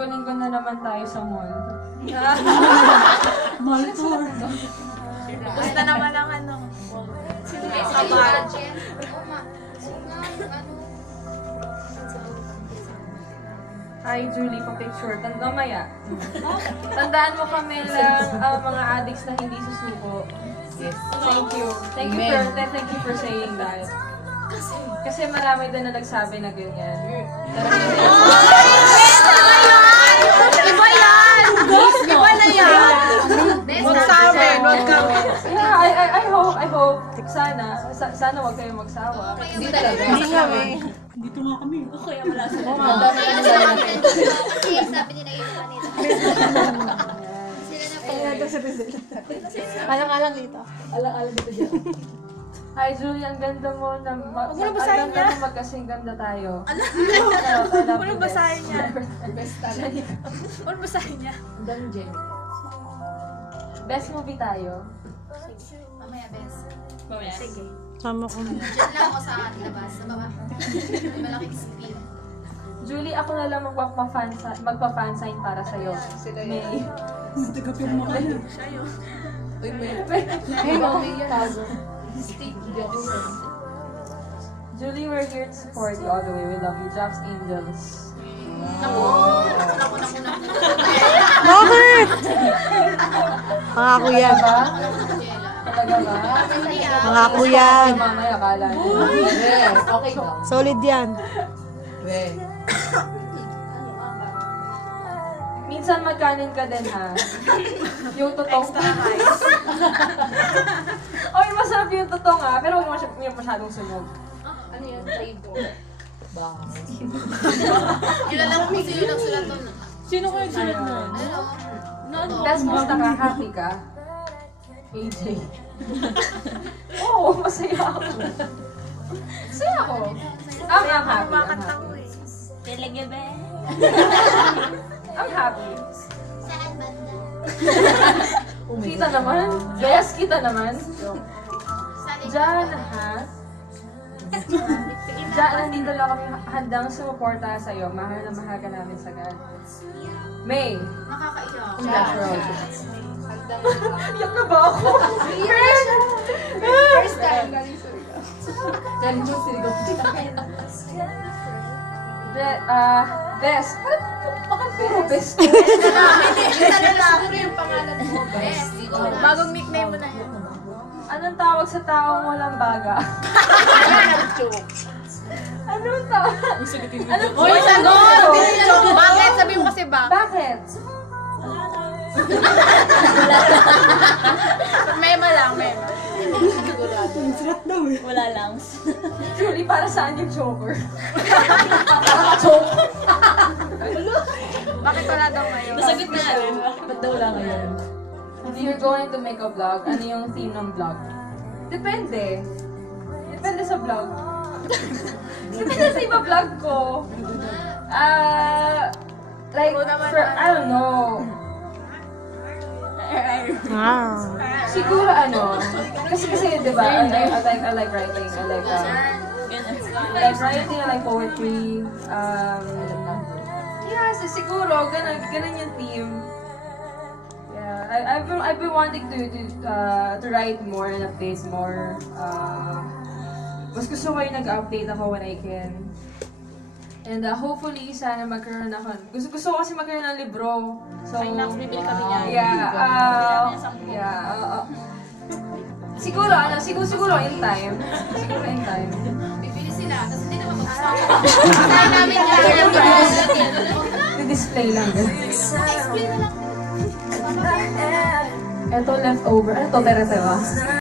linggo-linggo na naman tayo sa mall. Mall tour. Basta naman ang ano. Kabar. Hi, Julie, pa-picture. Mamaya. Tandaan mo kami lang mga addicts na hindi susuko. Yes. Thank you. Thank you for saying that. Kasi marami din na nagsabi na ganyan. Iba yan! Iba na yan! Huwag sa amin, huwag kami. Yeah, I hope. Sana wag kayong magsawa. Hindi talaga. Hindi kami. Dito nga kami. Kaya wala sa mga. Kasi sabi nila yung kanina. Sila na po. Alang-alang dito. Alang-alang dito dyan. Hi, Julie, ang ganda mo na Huwag mo na basahin niya. magkasing ganda tayo. Huwag mo na basahin niya. Best talaga. Huwag mo basahin niya. Dang Jenny. Best movie tayo. Mamaya, bes. Sige. Sama ko. Diyan lang ako sa labas. Sa baba. May malaking screen. Julie, ako na lang magpa-fansign para sa'yo. May. Taga-pirma ka na. Siya yun. Uy, may. Hey, May tago. Julie, we're here to support you all the way. We love you. Japs Angels. Naku! Bakit? Pangako yan. Talaga ba? Pangako yan. Mamaya, kala niyo. Yes, okay daw. Solid yan. Well, Minsan magkanin ka din, ha? Yung totong. Extra rice. Oy, masarap yung totong, ha? Pero huwag yung masyadong sunog. Ano yun? Flavor. bang. Kilala ko kung sino nagsulat to. Sino kayo sulat mo? Ano? Tapos musta ka? Happy ka? AJ. Oo, masaya ako. Masaya ako. I'm happy. Kumakanta ko eh. Talaga ba? I'm happy. Saan banda? Kita naman. Yes, kita naman. Saan Diyan, ha? Diyan, nandito lang kami handang sumuporta sa'yo. Mahal na mahal ka namin sa God. May. Nakakaiyak. Natural. Iyak na ba ako? First time galing Surigao. Galing mo Surigao. Best. Bakit puro best? Isa na lang. Yung pangalan mo. Best. Bagong nickname mo na yun. Anong tawag sa taong walang baga? Anong tawag? Anong Uy, sagot! Bakit? Sabi mo kasi ba? Bakit? Mema lang, mema. Wala lang. Julie, para saan yung Joker? Joke. Bakit wala daw ngayon? Nasagot na rin. Ba't daw wala ngayon? If you're going to make a vlog, ano yung theme ng vlog? Depende. Depende sa vlog. Depende sa iba vlog ko. Like, I don't know. Siguro kasi di ba, I like writing, I like writing, I like poetry, yeah, so siguro, ganun yung theme. Yeah, I've been wanting to write more and update more. Mas gusto ko yung nag-update ako when I can. And hopefully, sana magkaroon ako. Gusto ko kasi magkaroon ng libro. So, bibili kami niya. Yeah. Siguro in time. Siguro in time. Bibili sila. Tapos hindi naman mag-usawa. Saan namin yan? I-display lang. Explain na lang. Ito leftover. Ano to? Tera-tera?